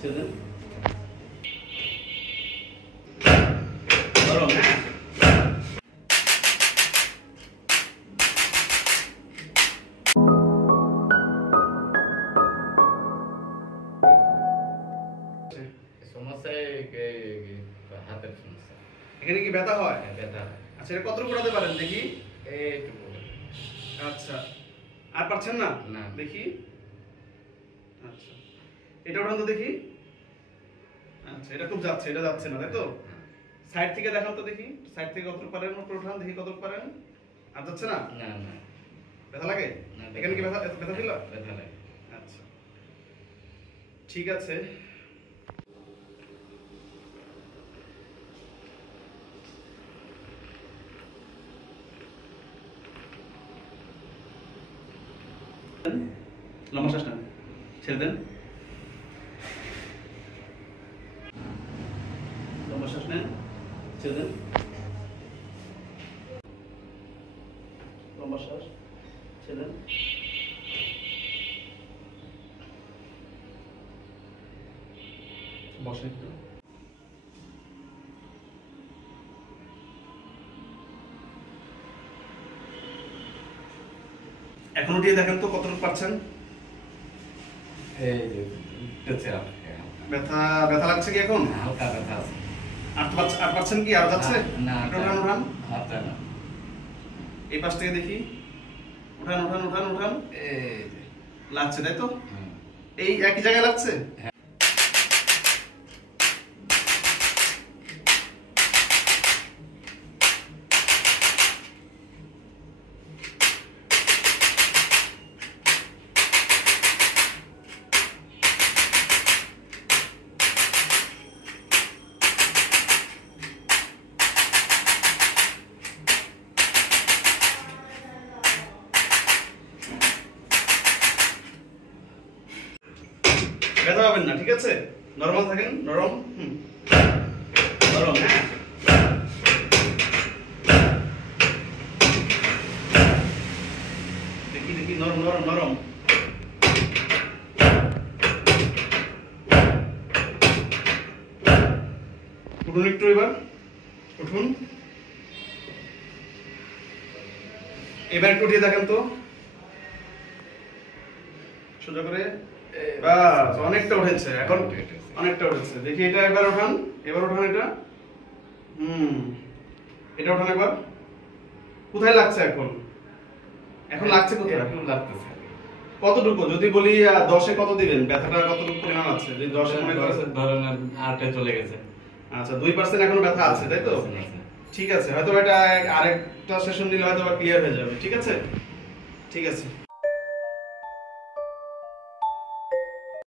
ছেড়ে দেন। নরম, হ্যাঁ। সমস্যা হাতের সমস্যা। এখানে কি ব্যথা হয়? ব্যথা। আচ্ছা, এটা কতটুকু উঠাতে পারেন দেখি? এইটুকু। আচ্ছা, আর পারছেন না? না। দেখি। আচ্ছা, এটা উঠান তো দেখি। আচ্ছা, এটা খুব যাচ্ছে, এটা যাচ্ছে না, তাই তো? সাইড থেকে দেখান তো দেখি, সাইড থেকে কতটুকু পারেন উপরে উঠান দেখি, কতটুকু পারেন। আর যাচ্ছে না? না না। ব্যথা লাগে? না, এখানে কি ব্যথা ব্যথা ছিল? ব্যথা লাগে। আচ্ছা, ঠিক আছে। লম্বা শ্বাস নেন, ছেড়ে দেন। লম্বা শ্বাস নেন, ছেড়ে দেন। লম্বা শ্বাস, ছেড়ে দেন। বসে একটু। এখন উঠিয়ে দেখেন তো কতটুকু পারছেন। এই যে উঠতেছে ব্যথা ব্যথা লাগছে কি এখন? হালকা ব্যথা আছে। আর পারছেন কি? আর যাচ্ছে? না, একটু উঠান উঠান। হাতটা না। এই পাশ থেকে দেখি। উঠান উঠান উঠান উঠান। এই যে। লাগছে তাই তো? হুম। এই একই জায়গায় লাগছে? ব্যথা পাবেন না, ঠিক আছে? নরমাল থাকেন, নরম। নরম, হ্যাঁ। দেখি দেখি, নরম নরম নরম। উঠুন একটু এবার, উঠুন। এবার একটু উঠিয়ে দেখেন তো, সোজা করে। বাস, অনেকটা উঠেছে এখন, অনেকটা উঠেছে। দেখি এটা একবার ওঠান, এবার ওঠান এটা। এটা ওঠান একবার। কোথায় লাগছে এখন? এখন লাগছে কোথায়? একটু লাগতেছে। কতটুকু যদি বলি 10-এ কত দিবেন? ব্যথাটা কতটুকু পরিমাণ আছে যদি 10 মনে করেন? ধরেন 8-এ চলে গেছে। আচ্ছা, 2% এখনো ব্যথা আছে তাই তো? ঠিক আছে, হয়তো এটা আরেকটা সেশন নিলে হয়তো ক্লিয়ার হয়ে যাবে। ঠিক আছে, ঠিক আছে।